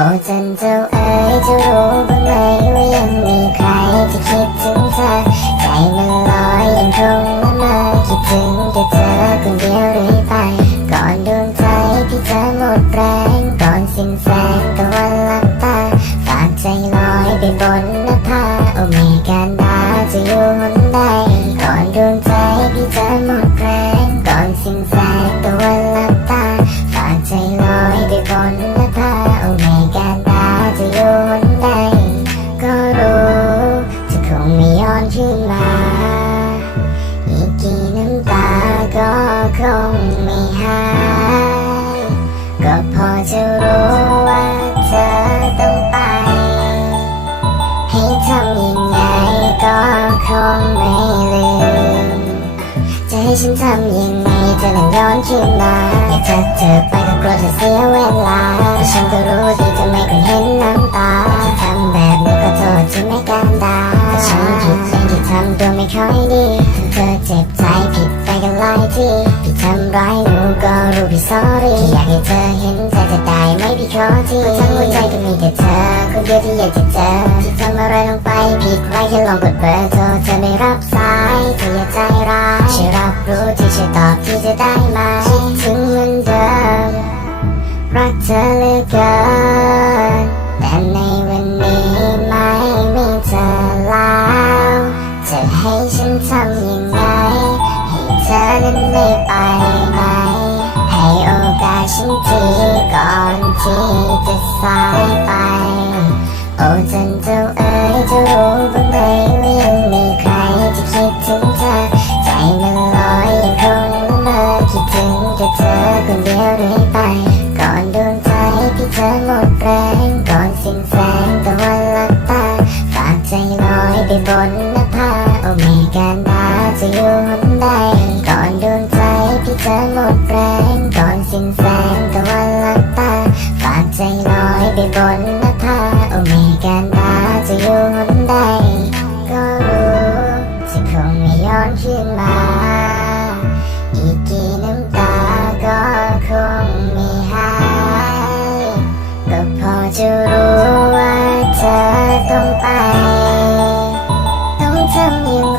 อ้จันเจ้าเอ๋ยจะรู้บ้างไหมว่ายังมีใครที่คิดถึงเธอ ใจมันลอยยังคงละเมอคิดถึงแต่เธอคนเดียวเรื่อยไป ก่อนดวงใจที่จะหมดแรง ก่อนสิ้นแสงตะวันลับตา ฝากใจลอยไปบนนภาโอเมกันดาจะอยู่หนใด ก่อนดวงใจที่จะหมดแรง ก่อนสิ้นแสงตะวันลับตา ฝากใจลอยไปบน มา อีกกี่น้ำตาก็คงไม่หาย ก็พอจะรู้ว่าเธอต้องไป ให้ทำยังไงก็คงไม่ลืม จะให้ฉันทำยังไงจะนั้นย้อนคืนมาอยากเธอเธอไปก็กลัวจะเสียเวลาแต่ฉันก็รู้ ตัวไม่ค่อยดีเธอเจ็บใจผิดไปกันหลายทีพี่ทำร้ายหนูก็รู้พี่ sorry อยากให้เธอเห็นเธอจะได้ไม่พี่ขอทีทั้งหัวใจก็มีแต่เธอ คนเดียวที่อยากจะเจอที่ทำอะไรลงไปผิดไว้แค่ลองกดเบอร์โทรเธอไม่รับสายเธออย่าใจร้ายช่วยรับรู้ที่ช่วยตอบที่จะได้ไหมคิดถึงเหมือนเดิมรักเธอเหลือเกินแต่ในวันนี้ไม่มีเธอแล้ว จะให้ฉันทำยังไง ให้เธอนั้นไม่ไปไหน ให้โอกาสฉันทีก่อนที่จะสายไป โอ้จันเจ้าเอ๋ยจะรู้บ้างไหมว่ายังมีใครที่คิดถึงเธอ ใจมันลอยยังคงละเมอคิดถึงแต่เธอคนเดียวเลยไป ก่อนดวงใจที่เธอหมดแรง ก่อนสิ้นแสงตะวันลับตาฝากใจลอยไปบน การตาจะอยู่หนใดก่อนดวงใจพี่จะหมดแรงก่อนสิ้นแสงตะวันลับตาฝากใจลอยไปบนนภาโอเมการตาจะอยู่หนใดก็รู้จะคงไม่ย้อนขึ้นมา อีกกี่น้ำตาก็คงไม่หายก็พอจะรู้ว่าเธอต้องไป ต้องทำยัง